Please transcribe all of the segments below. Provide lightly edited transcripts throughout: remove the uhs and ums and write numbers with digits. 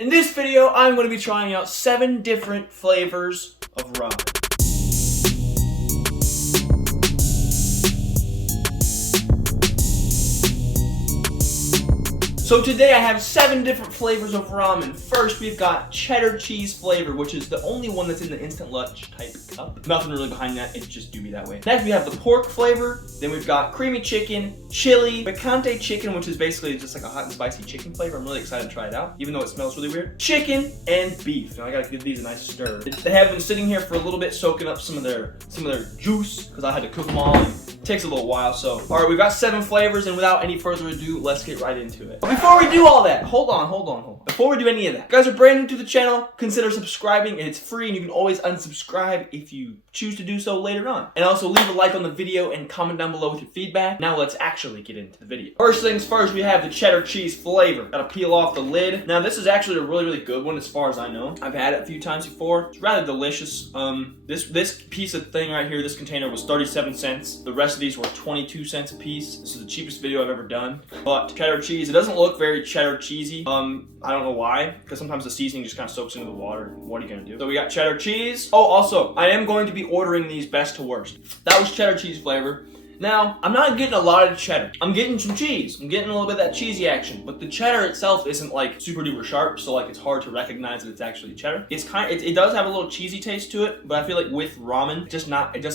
In this video, I'm going to be trying out 7 different flavors of ramen. So today I have 7 different flavors of ramen. First, we've got cheddar cheese flavor, which is the only one that's in the instant lunch type cup. Nothing really behind that, it just do me that way. Next, we have the pork flavor. Then we've got creamy chicken, chili, picante chicken, which is basically just like a hot and spicy chicken flavor. I'm really excited to try it out, even though it smells really weird. Chicken and beef. Now I gotta give these a nice stir. They have been sitting here for a little bit, soaking up some of their juice, because I had to cook them all. It takes a little while, so. All right, we've got 7 flavors, and without any further ado, let's get right into it. But before we do all that, hold on. Before we do any of that, if you guys are brand new to the channel, consider subscribing, and it's free, and you can always unsubscribe if you choose to do so later on. And also leave a like on the video and comment down below with your feedback. Now let's actually get into the video. First things first, we have the cheddar cheese flavor. Gotta peel off the lid. Now this is actually a really good one as far as I know. I've had it a few times before. It's rather delicious. This piece of thing right here, this container was 37 cents. The rest of these were 22 cents a piece. This is the cheapest video I've ever done. But cheddar cheese, it doesn't look very cheddar cheesy. I don't know why, because sometimes the seasoning just kind of soaks into the water. What are you gonna do? So we got cheddar cheese. Oh, also, I am going to be ordering these best to worst. That was cheddar cheese flavor. Now, I'm not getting a lot of cheddar. I'm getting some cheese. I'm getting a little bit of that cheesy action, but the cheddar itself isn't like super duper sharp, so like it's hard to recognize that it's actually cheddar. It's it does have a little cheesy taste to it, but I feel like with ramen, it's just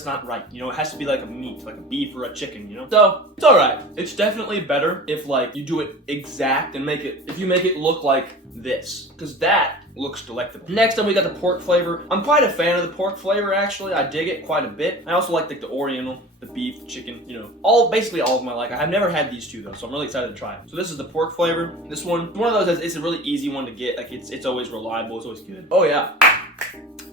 not right. You know, it has to be like a meat, like a beef or a chicken, you know? So, it's alright. It's definitely better if like you do it exact and if you make it look like this, because that looks delectable. Next up, we got the pork flavor. I'm quite a fan of the pork flavor, actually. I dig it quite a bit. I also like the oriental, the beef, chicken, you know, basically all of them I like. I have never had these two though, so I'm really excited to try them. So this is the pork flavor. This one of those that's, it's a really easy one to get. Like it's always reliable, it's always good. Oh yeah.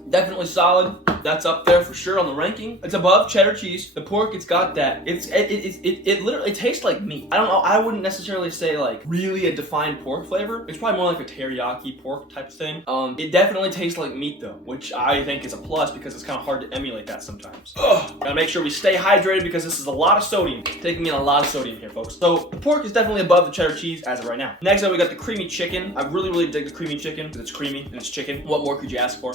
Definitely solid. That's up there for sure on the ranking. It's above cheddar cheese. The pork, it's got that. It literally tastes like meat. I don't know. I wouldn't necessarily say like really a defined pork flavor. It's probably more like a teriyaki pork type thing. It definitely tastes like meat though, which I think is a plus because it's kind of hard to emulate that sometimes. Ugh. Gotta make sure we stay hydrated because this is a lot of sodium. Taking me in a lot of sodium here, folks. So the pork is definitely above the cheddar cheese as of right now. Next up, we got the creamy chicken. I really dig the creamy chicken because it's creamy and it's chicken. What more could you ask for?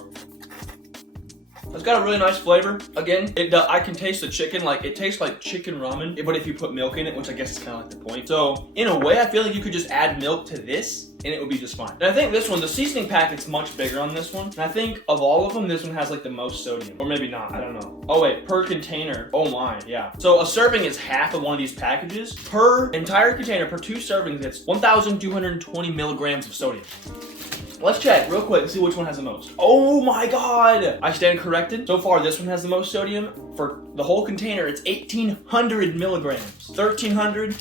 It's got a really nice flavor. Again, I can taste the chicken, like it tastes like chicken ramen, but if you put milk in it, which I guess is kind of like the point. So in a way, I feel like you could just add milk to this and it would be just fine. And I think this one, the seasoning packet's much bigger on this one. And I think of all of them, this one has like the most sodium. Or maybe not, I don't know. Oh wait, per container, oh my, yeah. So a serving is half of one of these packages. Per entire container, per 2 servings, it's 1,220 milligrams of sodium. Let's check real quick and see which one has the most. Oh my god! I stand corrected. So far, this one has the most sodium. For the whole container, it's 1,800 milligrams. 1,300.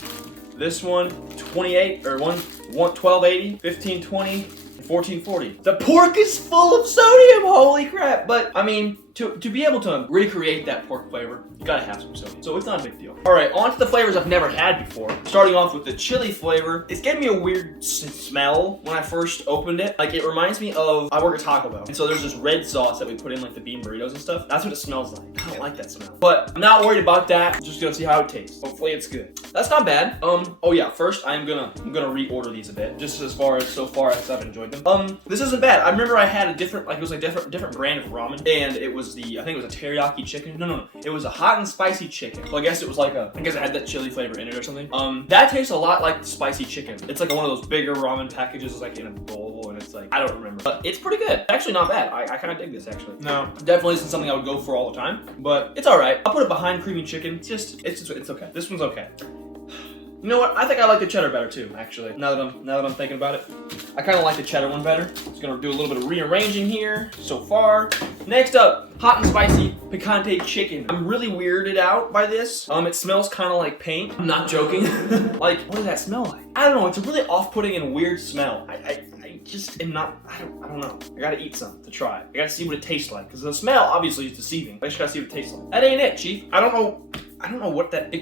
This one, 28, or 1280, 1520, and 1440. The pork is full of sodium, holy crap. But, I mean, to be able to recreate that pork flavor, you gotta have some sodium. So it's not a big deal. All right, on to the flavors I've never had before. Starting off with the chili flavor. It's giving me a weird smell when I first opened it. Like it reminds me of, I work at Taco Bell. And so there's this red sauce that we put in like the bean burritos and stuff. That's what it smells like. I don't like that smell. But I'm not worried about that. I'm just gonna see how it tastes. Hopefully it's good. That's not bad. Oh yeah, first I'm gonna reorder these a bit. Just as far as I've enjoyed them. This isn't bad. I remember I had a different, like it was like different brand of ramen. And it was I think it was a teriyaki chicken. No. It was a hot and spicy chicken. So I guess it was like I guess it had that chili flavor in it or something. That tastes a lot like the spicy chicken. It's like one of those bigger ramen packages. It's like in a bowl and it's like, I don't remember. But it's pretty good. Actually not bad. I kind of dig this actually. No, definitely isn't something I would go for all the time, but it's all right. I'll put it behind creamy chicken. It's okay. This one's okay. You know what? I think I like the cheddar better too, actually. Now that I'm thinking about it. I kind of like the cheddar one better. Just gonna do a little bit of rearranging here so far. Next up, hot and spicy picante chicken. I'm really weirded out by this. It smells kind of like paint. I'm not joking. Like, what does that smell like? I don't know. It's a really off-putting and weird smell. I just am not, I don't know. I gotta eat some to try. I gotta see what it tastes like. Because the smell, obviously, is deceiving. I just gotta see what it tastes like. That ain't it, Chief. I don't know what that,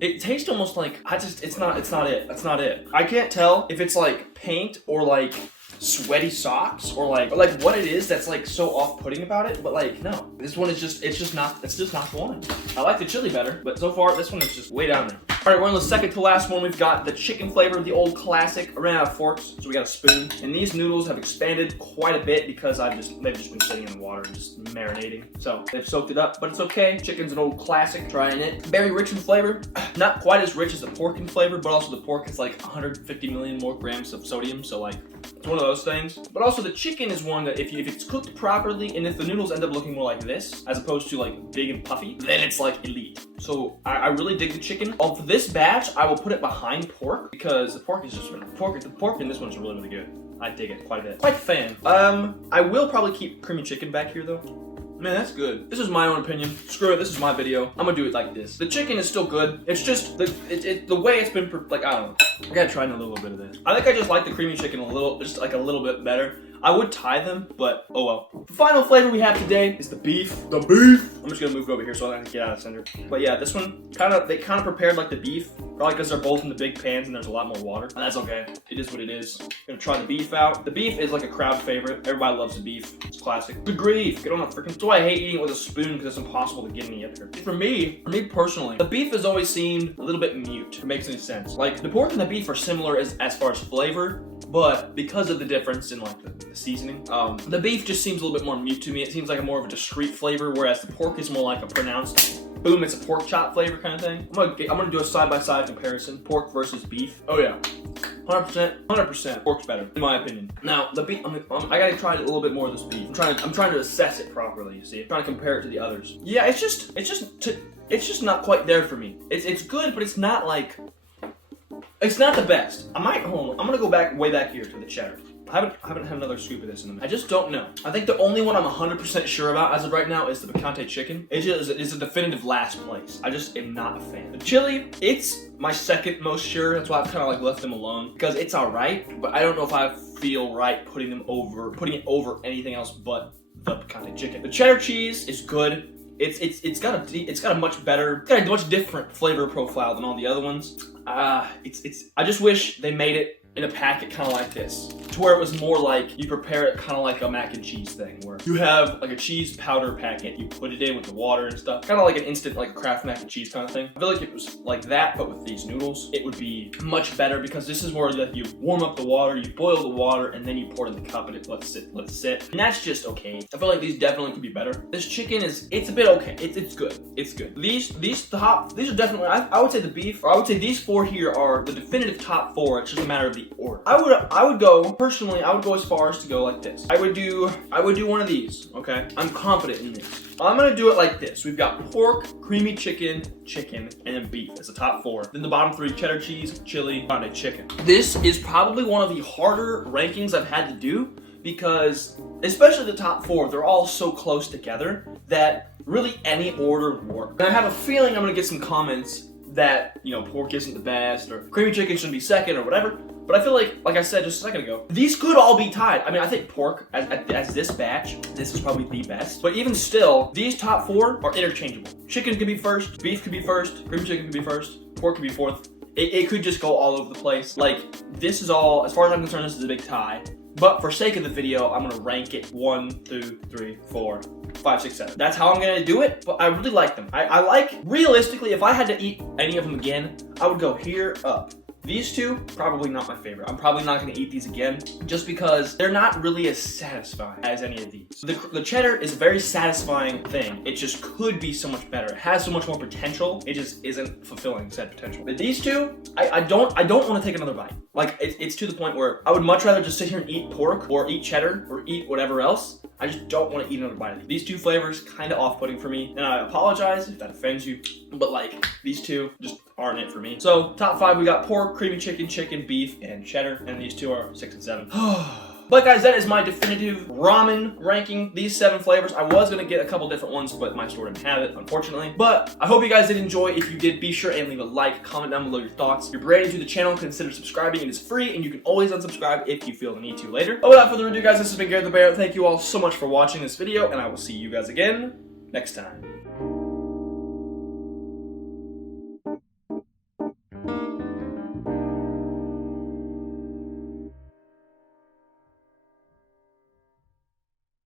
it tastes almost like, it's not it. That's not it. I can't tell if it's like paint or like sweaty socks or like what it is that's like so off-putting about it, but like no, this one is it's just not the one. I like the chili better, but so far this one is just way down there. All right, we're on the second to last one. We've got the chicken flavor, the old classic. I ran out of forks, so we got a spoon. And these noodles have expanded quite a bit because they've just been sitting in the water and just marinating. So they've soaked it up, but it's okay. Chicken's an old classic, trying it. Very rich in flavor. Not quite as rich as the pork in flavor, but also the pork is like 150 million more grams of sodium, so like, it's one of those things. But also the chicken is one that if it's cooked properly and if the noodles end up looking more like this, as opposed to like big and puffy, then it's like elite. So I really dig the chicken. Of this batch, I will put it behind pork because the pork is just, the pork in this one is really, really good. I dig it quite a bit. Quite a fan. I will probably keep creamy chicken back here though. Man, that's good. This is my own opinion. Screw it, this is my video. I'm gonna do it like this. The chicken is still good. It's just, the way it's been, like, I don't know. I gotta try a little bit of this. I think I just like the creamy chicken just like a little bit better. I would tie them, but oh well. The final flavor we have today is the beef. The beef! I'm just gonna move it over here so I can get out of the center. But yeah, this one, they kind of prepared like the beef. Probably because they're both in the big pans and there's a lot more water. And that's okay. It is what it is. Gonna try the beef out. The beef is like a crowd favorite. Everybody loves the beef. It's classic. Good grief. Get on the freaking. That's why I hate eating it with a spoon because it's impossible to get any up here. For me personally, the beef has always seemed a little bit mute. If it makes any sense. Like the pork and the beef are similar as far as flavor, but because of the difference in like the seasoning, the beef just seems a little bit more mute to me. It seems like a more of a discreet flavor, whereas the pork is more like a pronounced, boom, it's a pork chop flavor kind of thing. I'm gonna do a side-by-side comparison, pork versus beef. Oh yeah, 100%, pork's better, in my opinion. Now, the beef, I gotta try it a little bit more of this beef. I'm trying to assess it properly, you see? I'm trying to compare it to the others. Yeah, it's just not quite there for me. It's good, but it's not like, it's not the best. Hold on, I'm gonna go way back here to the cheddar. I haven't had another scoop of this in a minute. I just don't know. I think the only one I'm 100% sure about as of right now is the picante chicken. It's a definitive last place. I just am not a fan. The chili, it's my second most sure. That's why I've kind of like left them alone because it's all right, but I don't know if I feel right putting it over anything else but the picante chicken. The cheddar cheese is good. It's got a much different flavor profile than all the other ones. I just wish they made it in a packet kind of like this, to where it was more like you prepare it kind of like a mac and cheese thing, where you have like a cheese powder packet, you put it in with the water and stuff, kind of like an instant like Kraft mac and cheese kind of thing. I feel like it was like that, but with these noodles, it would be much better because this is where that you warm up the water, you boil the water, and then you pour it in the cup and it lets sit. And that's just okay. I feel like these definitely could be better. This chicken it's a bit okay. It's good. It's good. These are definitely, I would say the beef, or I would say these four here are the definitive top four. It's just a matter of the order. I would go as far as to go like this. I would do one of these, okay? I'm confident in this. I'm gonna do it like this. We've got pork, creamy chicken, and then beef as the top four. Then the bottom three, cheddar cheese, chili, and chicken. This is probably one of the harder rankings I've had to do because, especially the top four, they're all so close together that really any order would work. And I have a feeling I'm gonna get some comments that, you know, pork isn't the best, or creamy chicken shouldn't be second, or whatever. But I feel like I said just a second ago, these could all be tied. I mean, I think pork, as this batch, this is probably the best. But even still, these top four are interchangeable. Chicken could be first, beef could be first, creamy chicken could be first, pork could be fourth. It could just go all over the place. Like, this is all, as far as I'm concerned, this is a big tie. But for sake of the video, I'm gonna rank it 1, 2, 3, 4, 5, 6, 7. That's how I'm gonna do it, but I really like them. I like, realistically, if I had to eat any of them again, I would go here up. These two, probably not my favorite. I'm probably not gonna eat these again, just because they're not really as satisfying as any of these. The cheddar is a very satisfying thing. It just could be so much better. It has so much more potential. It just isn't fulfilling said potential. But these two, I don't want to take another bite. Like, it's to the point where I would much rather just sit here and eat pork, or eat cheddar, or eat whatever else. I just don't want to eat another bite of these. These two flavors, kind of off-putting for me, and I apologize if that offends you, but like, these two just aren't it for me. So, top 5, we got pork, creamy chicken, beef, and cheddar, and these two are 6 and 7. But guys, that is my definitive ramen ranking. These 7 flavors. I was gonna get a couple different ones, but my store didn't have it, unfortunately. But I hope you guys did enjoy. If you did, be sure and leave a like, comment down below your thoughts. If you're brand new to the channel, consider subscribing. It is free, and you can always unsubscribe if you feel the need to later. But without further ado, guys, this has been Garrett the Bear. Thank you all so much for watching this video, and I will see you guys again next time.